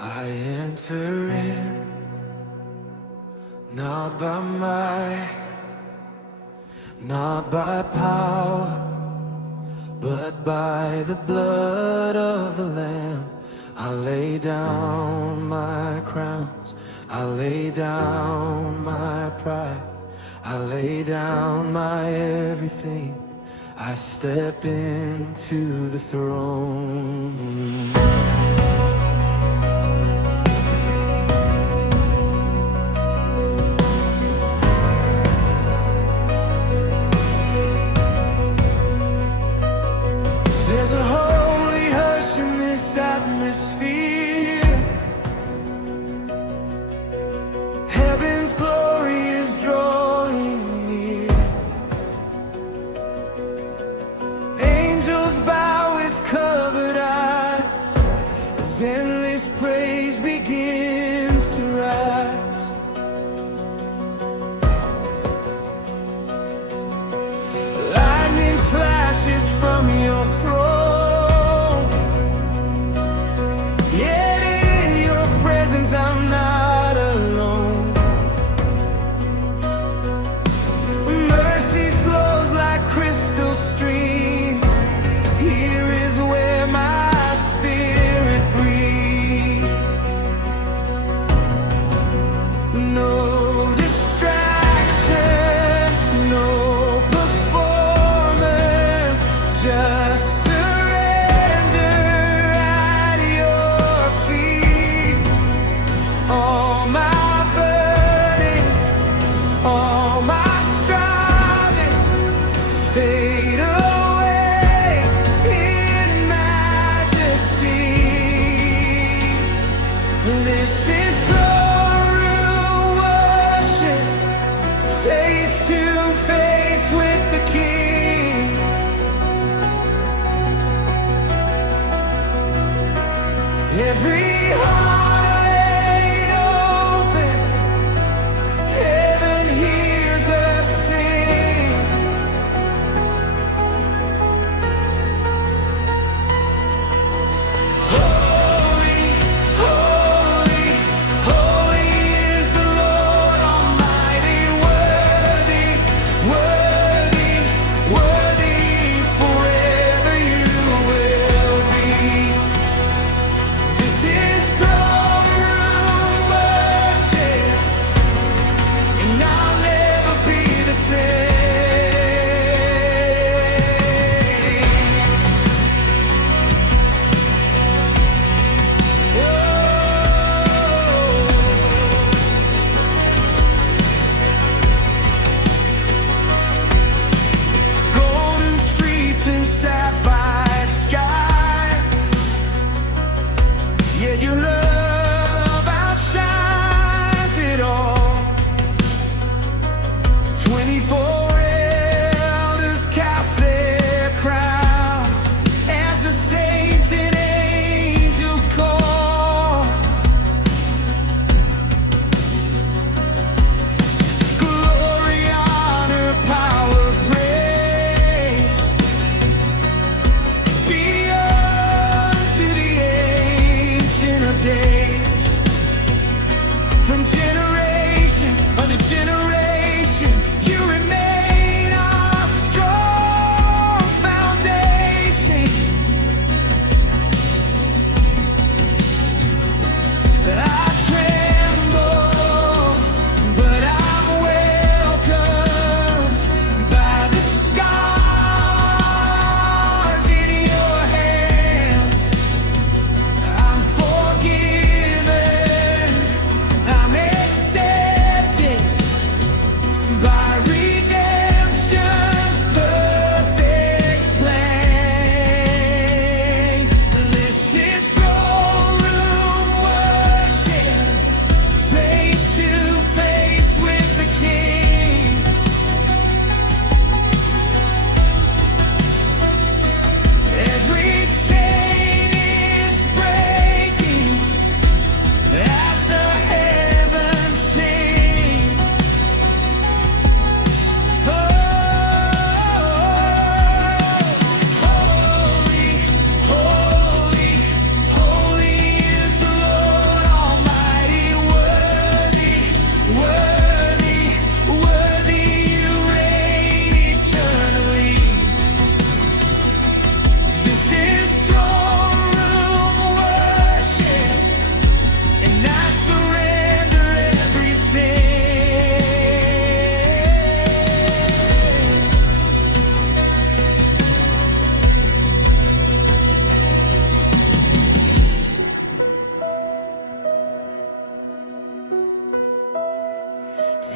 I enter in, not by might, not by power, but by the blood of the Lamb. I lay down my crowns, I lay down my pride, I lay down my everything. I step into the throne room. There's a holy hush in this atmosphere. Heaven's glory is drawing near. Angels bow with covered eyes as endless praise begins to rise. Lightning flashes from your throne. I'm not alone. Mercy flows like crystal streams. Here is where my spirit breathes. No distraction, no performance, just all my burdens, all my striving fade away in majesty. This is throne room worship, face to face with the King. Every heart this is the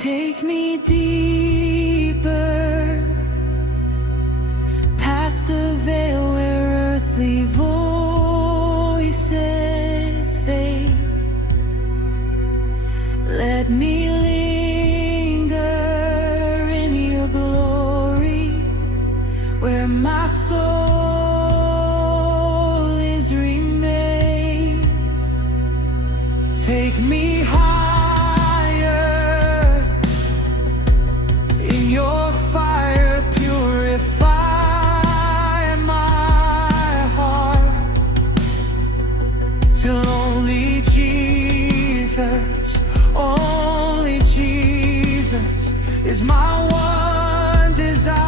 Take me deeper, past the veil where earthly voices fade. Let me linger in your glory, where my soul is remade. Take me higher, in your fire purify my heart, till only Jesus, only Jesus is my one desire.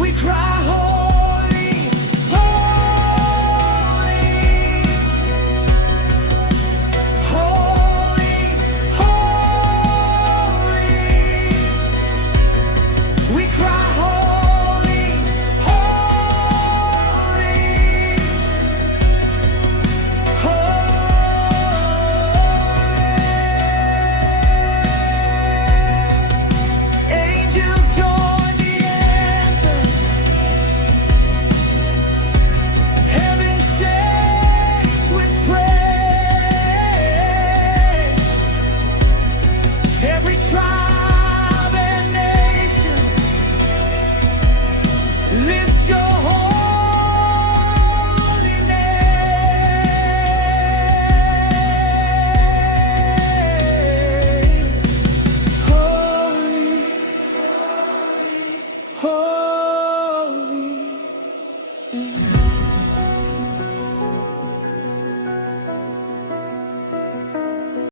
We cry holy, holy, holy, holy. We cry holy, holy, holy. Angels join the anthem, heaven shakes with praise. Every tribe and nation lift your holy name. Holy, holy.